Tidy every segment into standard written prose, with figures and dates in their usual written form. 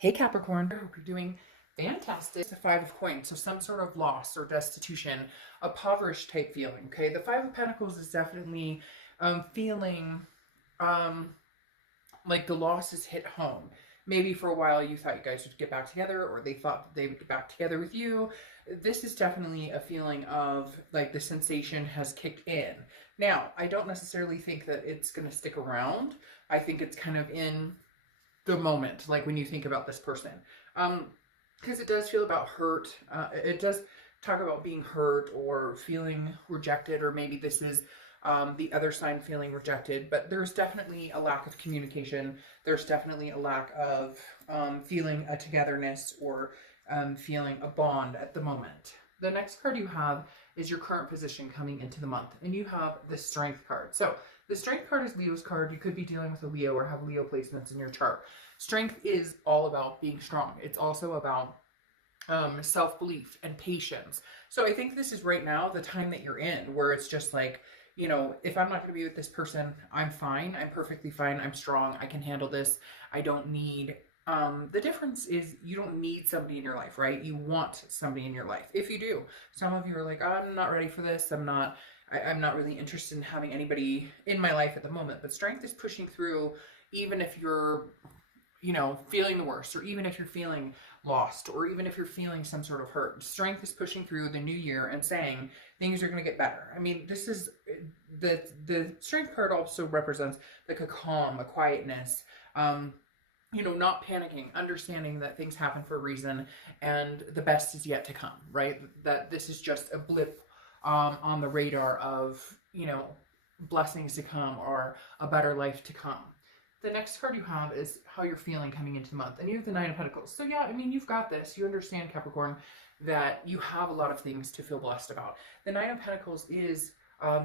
Hey Capricorn, I hope you're doing fantastic. It's the Five of Coins, so some sort of loss or destitution, a impoverished type feeling. Okay, the Five of Pentacles is definitely feeling um, like the loss is hit home. Maybe for a while you thought you guys would get back together, or they thought that they would get back together with you. This is definitely a feeling of like the sensation has kicked in. Now, I don't necessarily think that it's going to stick around. I think it's kind of in the moment, like when you think about this person. Because it does feel about hurt. It does talk about being hurt or feeling rejected, or maybe this is the other sign feeling rejected. But there's definitely a lack of communication. There's definitely a lack of feeling a togetherness or feeling a bond at the moment. The next card you have is your current position coming into the month, and you have the Strength card. So the Strength card is Leo's card. You could be dealing with a Leo or have Leo placements in your chart. Strength is all about being strong. It's also about self-belief and patience. So I think this is right now the time that you're in where it's just like, if I'm not going to be with this person, I'm fine. I'm perfectly fine. I'm strong. I can handle this. I don't need the difference is you don't need somebody in your life, right? You want somebody in your life. If you do, some of you are like, I'm not ready for this. I'm not really interested in having anybody in my life at the moment. But strength is pushing through, even if you're, feeling the worst, or even if you're feeling lost, or even if you're feeling some sort of hurt. Strength is pushing through the new year and saying things are going to get better. I mean, this is the strength card also represents like a calm, a quietness. Not panicking, understanding that things happen for a reason and the best is yet to come, right? That this is just a blip on the radar of, blessings to come or a better life to come. The next card you have is how you're feeling coming into the month, and you have the Nine of Pentacles. So yeah, I mean, you've got this. You understand, Capricorn, that you have a lot of things to feel blessed about. The Nine of Pentacles is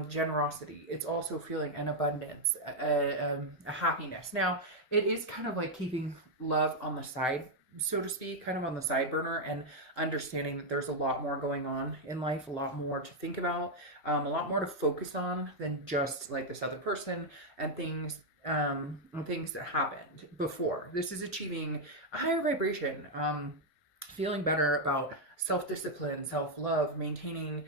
generosity. It's also feeling an abundance, a happiness. Now, it is kind of like keeping love on the side, so to speak, kind of on the side burner, and understanding that there's a lot more going on in life, a lot more to think about, a lot more to focus on than just like this other person and things that happened before. This is achieving a higher vibration, feeling better about self-discipline, self-love, maintaining,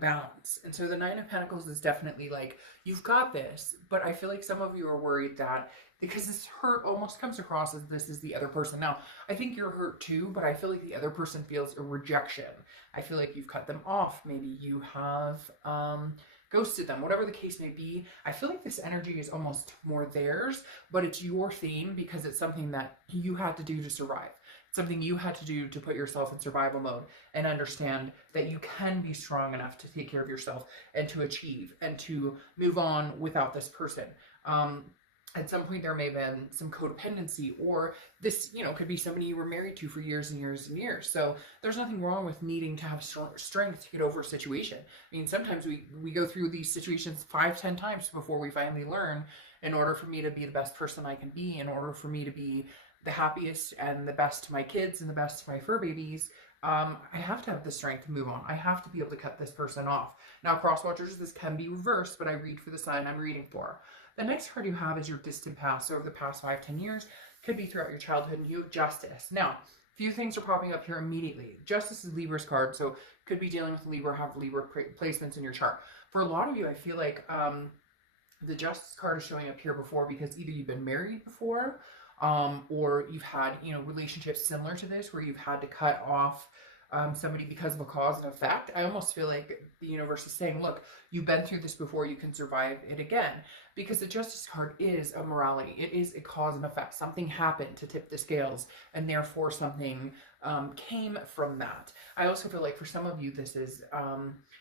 balance. And so the Nine of Pentacles is definitely like, you've got this, but I feel like some of you are worried that because this hurt almost comes across as this is the other person. Now, I think you're hurt too, but I feel like the other person feels a rejection. I feel like you've cut them off. Maybe you have ghosted them, whatever the case may be. I feel like this energy is almost more theirs, but it's your theme because it's something that you had to do to survive. Something you had to do to put yourself in survival mode and understand that you can be strong enough to take care of yourself and to achieve and to move on without this person. At some point there may have been some codependency, or this, could be somebody you were married to for years and years and years. So there's nothing wrong with needing to have strength to get over a situation. I mean, sometimes we go through these situations 5, 10 times before we finally learn, in order for me to be the best person I can be, in order for me to be the happiest and the best to my kids and the best to my fur babies, I have to have the strength to move on. I have to be able to cut this person off. Now, cross watchers, this can be reversed, but I read for the sign I'm reading for. The next card you have is your distant past. So over the past 5, 10 years, could be throughout your childhood, and you have Justice. Now, few things are popping up here immediately. Justice is Libra's card, so could be dealing with Libra, have Libra placements in your chart. For a lot of you, I feel like the Justice card is showing up here before because either you've been married before, or you've had, relationships similar to this where you've had to cut off somebody because of a cause and effect. I almost feel like the universe is saying, look, you've been through this before, you can survive it again. Because the Justice card is a morality. It is a cause and effect. Something happened to tip the scales, and therefore something came from that. I also feel like for some of you, this is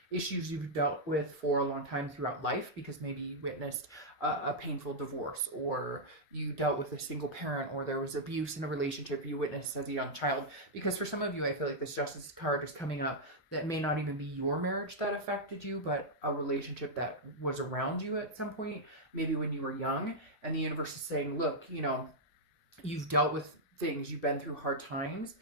issues you've dealt with for a long time throughout life, because maybe you witnessed a painful divorce, or you dealt with a single parent, or there was abuse in a relationship you witnessed as a young child. Because for some of you, I feel like this Justice card is coming up that may not even be your marriage that affected you, but a relationship that was around you at some point, maybe when you were young. And the universe is saying, look, you've dealt with things, you've been through hard times,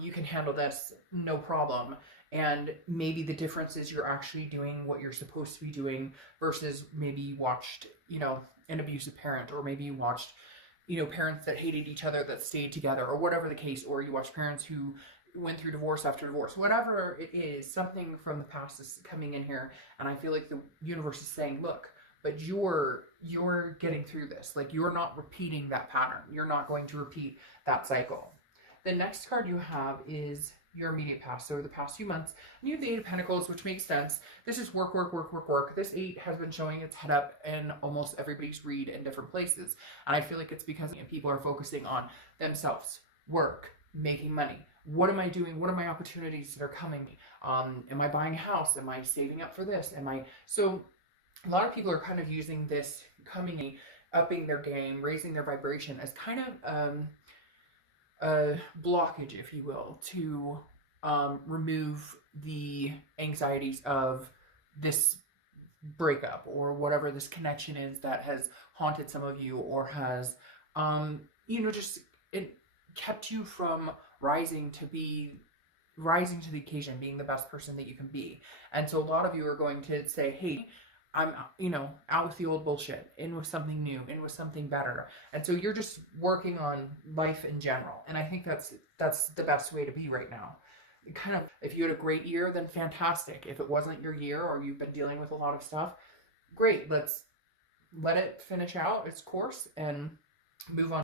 you can handle this, no problem. And maybe the difference is you're actually doing what you're supposed to be doing versus maybe you watched, an abusive parent, or maybe you watched you know, parents that hated each other that stayed together, or whatever the case, or you watch parents who went through divorce after divorce, whatever it is, something from the past is coming in here. And I feel like the universe is saying, look, but you're getting through this. Like, you're not repeating that pattern. You're not going to repeat that cycle. The next card you have is your immediate past. So the past few months, and you have the Eight of Pentacles, which makes sense. This is work, work, work, work, work. This eight has been showing its head up in almost everybody's read in different places. And I feel like it's because people are focusing on themselves, work, making money. What am I doing? What are my opportunities that are coming? Am I buying a house? Am I saving up for this? So a lot of people are kind of using this coming, upping their game, raising their vibration as kind of a blockage, if you will, to remove the anxieties of this breakup or whatever this connection is that has haunted some of you, or has, just it kept you from rising to the occasion, being the best person that you can be. And so a lot of you are going to say, hey, I'm, out with the old bullshit, in with something new, in with something better. And so you're just working on life in general. And I think that's the best way to be right now. Kind of, if you had a great year, then fantastic. If it wasn't your year, or you've been dealing with a lot of stuff, great. Let's let it finish out its course and move on,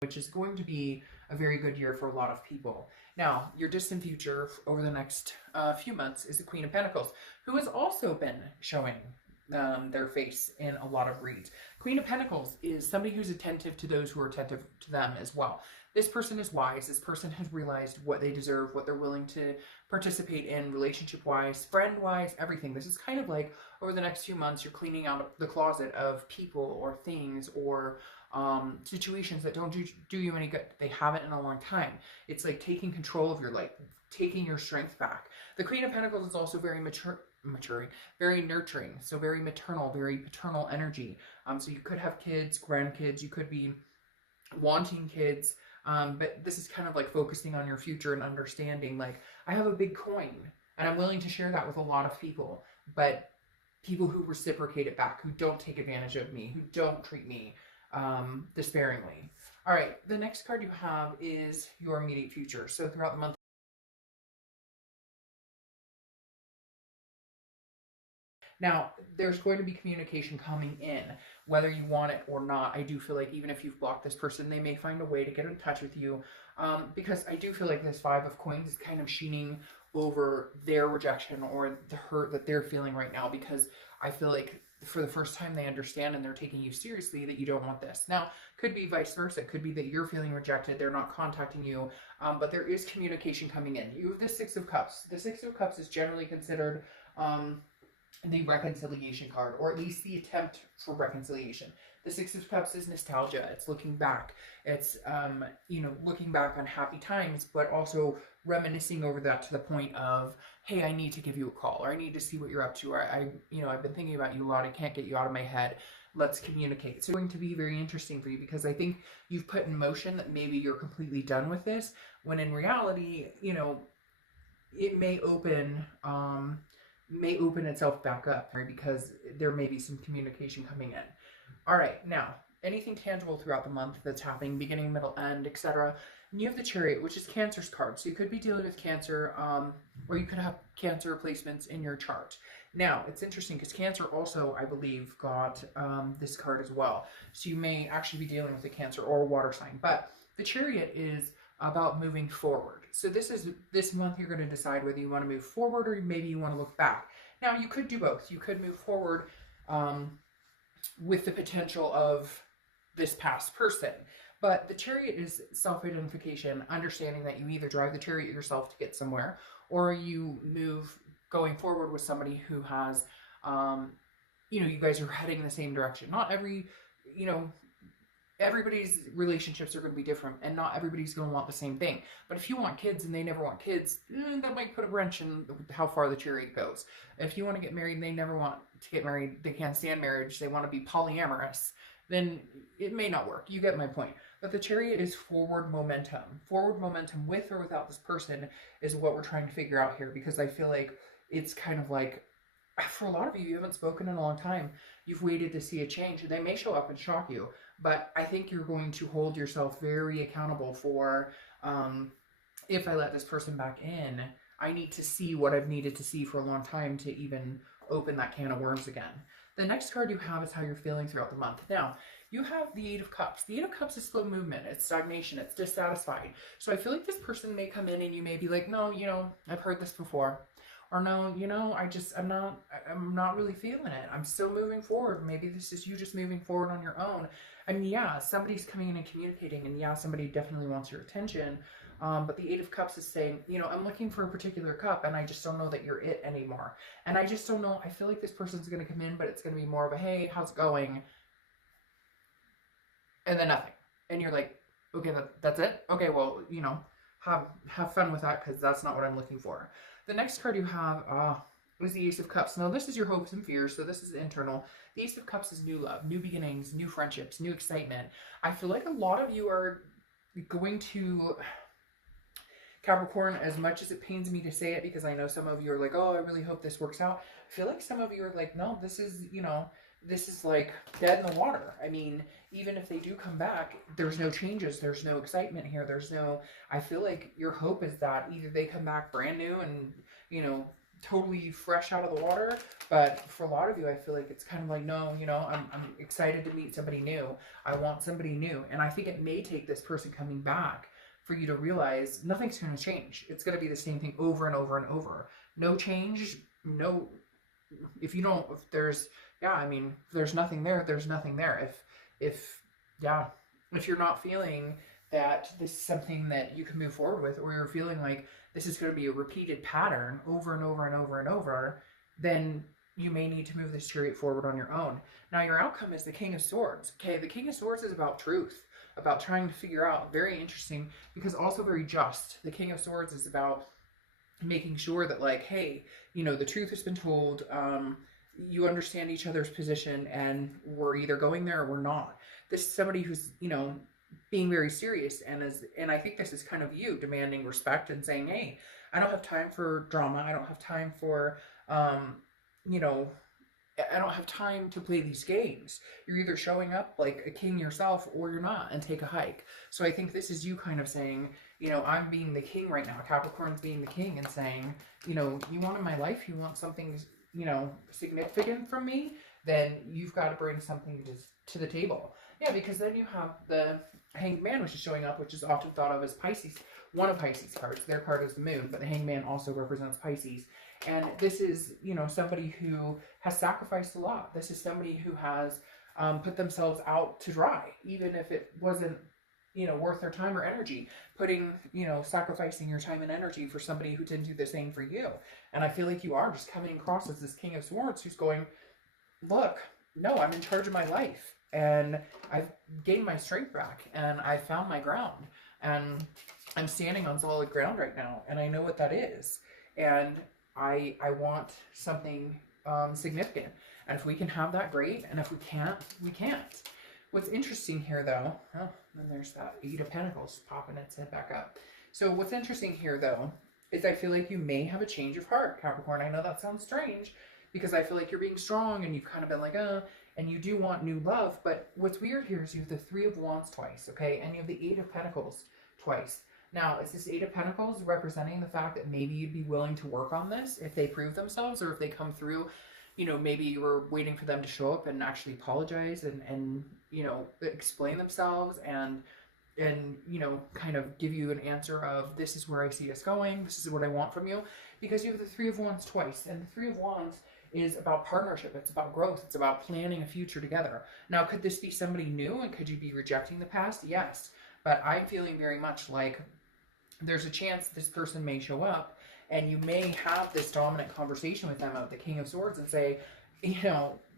which is going to be a very good year for a lot of people. Now, your distant future over the next few months is the Queen of Pentacles, who has also been showing their face in a lot of reads. Queen of Pentacles is somebody who's attentive to those who are attentive to them as well. This person is wise. This person has realized what they deserve, what they're willing to participate in relationship-wise, friend-wise, everything. This is kind of like, over the next few months, you're cleaning out the closet of people or things or situations that don't do you any good. They haven't in a long time. It's like taking control of your life, taking your strength back. The Queen of Pentacles is also very maturing, very nurturing, so very maternal, very paternal energy. So you could have kids, grandkids, you could be wanting kids, but this is kind of like focusing on your future and understanding, like, I have a big coin and I'm willing to share that with a lot of people, but people who reciprocate it back, who don't take advantage of me, who don't treat me despairingly. All right, the next card you have is your immediate future. So throughout the month, now, there's going to be communication coming in, whether you want it or not. I do feel like even if you've blocked this person, they may find a way to get in touch with you, because I do feel like this Five of Coins is kind of sheening over their rejection or the hurt that they're feeling right now, because I feel like for the first time they understand and they're taking you seriously that you don't want this. Now, could be vice versa. It could be that you're feeling rejected, they're not contacting you, but there is communication coming in. You have the Six of Cups. The Six of Cups is generally considered the reconciliation card, or at least the attempt for reconciliation. The Six of Cups is nostalgia. It's looking back. It's, looking back on happy times, but also reminiscing over that to the point of, hey, I need to give you a call, or I need to see what you're up to, or I've been thinking about you a lot. I can't get you out of my head. Let's communicate. So it's going to be very interesting for you, because I think you've put in motion that maybe you're completely done with this, when in reality, it may open itself back up, right? Because there may be some communication coming in. All right, now, anything tangible throughout the month that's happening, beginning, middle, end, etc. And you have the Chariot, which is Cancer's card. So you could be dealing with Cancer, or you could have Cancer placements in your chart. Now, it's interesting because Cancer also, I believe, got this card as well. So you may actually be dealing with a Cancer or a water sign. But the Chariot is about moving forward. So this month you're going to decide whether you want to move forward or maybe you want to look back. Now, you could do both. You could move forward with the potential of this past person. But the Chariot is self-identification, understanding that you either drive the Chariot yourself to get somewhere, or you move going forward with somebody who has, you guys are heading in the same direction. Not everybody's relationships are going to be different, and not everybody's going to want the same thing. But if you want kids and they never want kids, that might put a wrench in how far the Chariot goes. If you want to get married and they never want to get married, they can't stand marriage, they want to be polyamorous, then it may not work. You get my point. But the Chariot is forward momentum. Forward momentum with or without this person is what we're trying to figure out here, because I feel like it's kind of like, for a lot of you, you haven't spoken in a long time. You've waited to see a change, and they may show up and shock you. but I think you're going to hold yourself very accountable for, if I let this person back in, I need to see what I've needed to see for a long time to even open that can of worms again. The next card you have is how you're feeling throughout the month. Now, you have the Eight of Cups. The Eight of Cups is slow movement. It's stagnation. It's dissatisfied. So I feel like this person may come in and you may be like, no, I've heard this before. Or no, I'm not really feeling it. I'm still moving forward. Maybe this is you just moving forward on your own. I mean, yeah, somebody's coming in and communicating, and yeah, somebody definitely wants your attention. But the Eight of Cups is saying, I'm looking for a particular cup, and I just don't know that you're it anymore. And I just don't know. I feel like this person's going to come in, but it's going to be more of a, hey, how's it going? And then nothing. And you're like, okay, that's it? Okay, well, have fun with that, because that's not what I'm looking for. The next card you have is the Ace of Cups. Now, this is your hopes and fears, so this is internal. The Ace of Cups is new love, new beginnings, new friendships, new excitement. I feel like a lot of you are going to... Capricorn, as much as it pains me to say it, because I know some of you are like, oh, I really hope this works out. I feel like some of you are like, no, this is like dead in the water. I mean, even if they do come back, there's no changes. There's no excitement here. I feel like your hope is that either they come back brand new and, totally fresh out of the water. But for a lot of you, I feel like it's kind of like, no, I'm excited to meet somebody new. I want somebody new. And I think it may take this person coming back for you to realize nothing's going to change. It's going to be the same thing over and over and over. No change, no, if there's nothing there, there's nothing there. If you're not feeling that this is something that you can move forward with, or you're feeling like this is going to be a repeated pattern over and over and over and over, then you may need to move this chariot forward on your own. Now, your outcome is the King of Swords. Okay, the King of Swords is about truth, about trying to figure out, very interesting, because also very just. The King of Swords is about making sure that, like, hey, the truth has been told, you understand each other's position, and we're either going there or we're not. This is somebody who's, being very serious, and I think this is kind of you demanding respect and saying, hey, I don't have time for drama. I don't have time for, I don't have time to play these games. You're either showing up like a king yourself or you're not, and take a hike. So I think this is you kind of saying, I'm being the king right now. Capricorn's being the king and saying, you want in my life, you want something, significant from me, then you've got to bring something to the table. Yeah, because then you have the Hanged Man, which is showing up, which is often thought of as Pisces, one of Pisces cards. Their card is the moon, but the Hanged Man also represents Pisces. And this is, somebody who has sacrificed a lot. This is somebody who has put themselves out to dry, even if it wasn't, worth their time or energy. Sacrificing your time and energy for somebody who didn't do the same for you. And I feel like you are just coming across as this King of Swords who's going, look, no, I'm in charge of my life. And I've gained my strength back, and I found my ground. And I'm standing on solid ground right now, and I know what that is. And I want something significant. And if we can have that, great. And if we can't, we can't. What's interesting here, though, then there's that Eight of Pentacles popping its head back up. So what's interesting here, though, is I feel like you may have a change of heart, Capricorn. I know that sounds strange, because I feel like you're being strong, and you've kind of been like, and you do want new love. But what's weird here is you have the Three of Wands twice, okay? And you have the Eight of Pentacles twice. Now, is this Eight of Pentacles representing the fact that maybe you'd be willing to work on this if they prove themselves, or if they come through, maybe you were waiting for them to show up and actually apologize and explain themselves and kind of give you an answer of, this is where I see us going, this is what I want from you, because you have the Three of Wands twice. And the Three of Wands is about partnership. It's about growth. It's about planning a future together. Now, could this be somebody new, and could you be rejecting the past? Yes. But I'm feeling very much like there's a chance this person may show up, and you may have this dominant conversation with them of the King of Swords and say,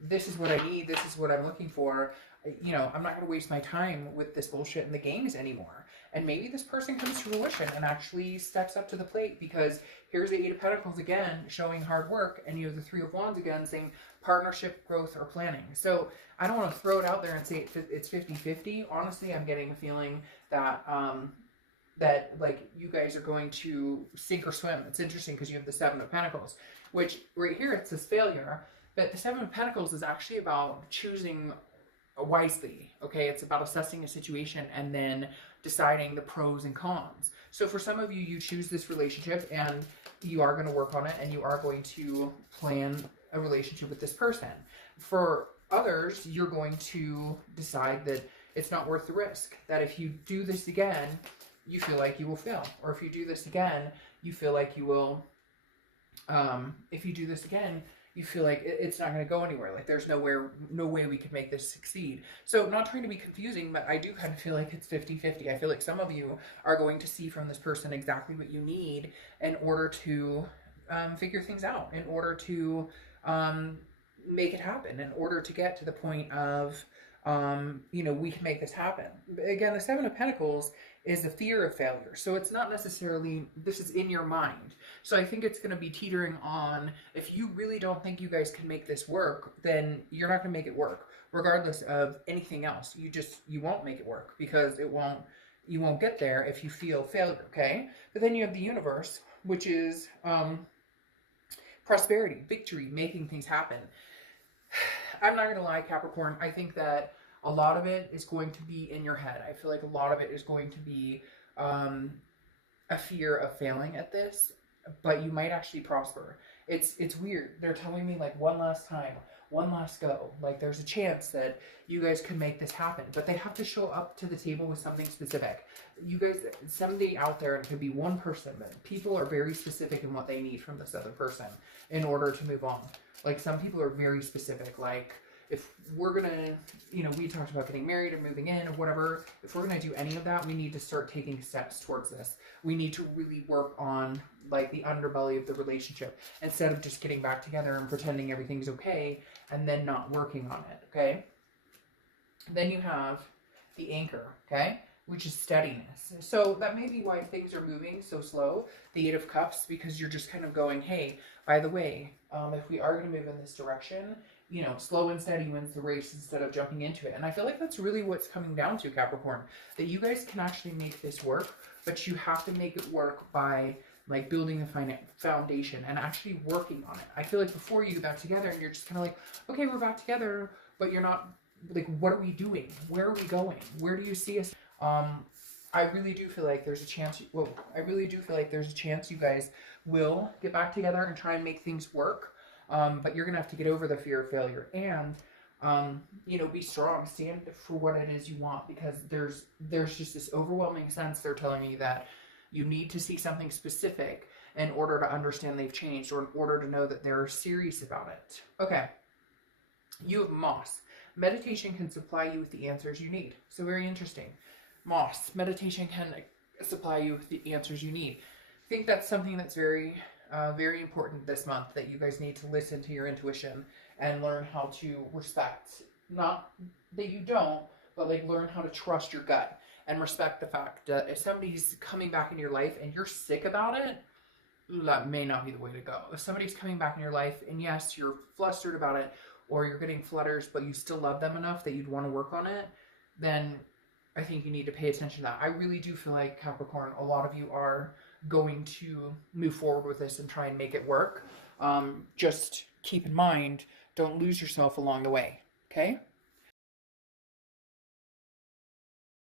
this is what I need. This is what I'm looking for. I'm not going to waste my time with this bullshit in the games anymore. And maybe this person comes to fruition and actually steps up to the plate, because here's the Eight of Pentacles again, showing hard work, and you have the Three of Wands again, saying partnership, growth, or planning. So I don't want to throw it out there and say it's 50-50. Honestly, I'm getting a feeling that that like you guys are going to sink or swim. It's interesting because you have the Seven of Pentacles, which right here it says failure, but the Seven of Pentacles is actually about choosing wisely. Okay, it's about assessing a situation and then deciding the pros and cons. So for some of you, you choose this relationship and you are going to work on it and you are going to plan a relationship with this person. For others, you're going to decide that it's not worth the risk, that if you do this again, you feel like you will fail, or if you do this again, you feel like you will if you do this again, you feel like it's not going to go anywhere. Like there's no way we could make this succeed. So not trying to be confusing, but I do kind of feel like it's 50-50. I feel like some of you are going to see from this person exactly what you need in order to figure things out, in order to make it happen, in order to get to the point of, we can make this happen. Again, the Seven of Pentacles is the fear of failure. So it's not necessarily, this is in your mind. So I think it's going to be teetering on, if you really don't think you guys can make this work, then you're not going to make it work, regardless of anything else. You won't make it work because you won't get there if you feel failure, okay? But then you have the universe, which is prosperity, victory, making things happen. I'm not going to lie, Capricorn, I think that a lot of it is going to be in your head. I feel like a lot of it is going to be a fear of failing at this, but you might actually prosper. It's weird. They're telling me like one last time, one last go. Like there's a chance that you guys can make this happen, but they have to show up to the table with something specific. You guys, somebody out there, it could be one person, but people are very specific in what they need from this other person in order to move on. Like some people are very specific, like if we're going to, we talked about getting married or moving in or whatever. If we're going to do any of that, we need to start taking steps towards this. We need to really work on like the underbelly of the relationship instead of just getting back together and pretending everything's okay and then not working on it, okay? Then you have the anchor, okay? Which is steadiness. So that may be why things are moving so slow. The Eight of Cups, because you're just kind of going, hey, by the way, if we are going to move in this direction, slow and steady wins the race instead of jumping into it. And I feel like that's really what's coming down to, Capricorn, that you guys can actually make this work, but you have to make it work by like building a foundation and actually working on it. I feel like before you got together and you're just kind of like, okay, we're back together, but you're not like, what are we doing? Where are we going? Where do you see us? I really do feel like there's a chance, you guys will get back together and try and make things work. But you're going to have to get over the fear of failure and, be strong, stand for what it is you want, because there's just this overwhelming sense they're telling you that you need to see something specific in order to understand they've changed, or in order to know that they're serious about it. Okay. You have Moss. Meditation can supply you with the answers you need. So very interesting. Moss. Meditation can supply you with the answers you need. I think that's something that's very important this month, that you guys need to listen to your intuition and learn how to respect, not that you don't, but like learn how to trust your gut and respect the fact that if somebody's coming back in your life and you're sick about it, that may not be the way to go. If somebody's coming back in your life and yes, you're flustered about it or you're getting flutters, but you still love them enough that you'd want to work on it, then I think you need to pay attention to that. I really do feel like, Capricorn, a lot of you are going to move forward with this and try and make it work. Just keep in mind, don't lose yourself along the way, okay?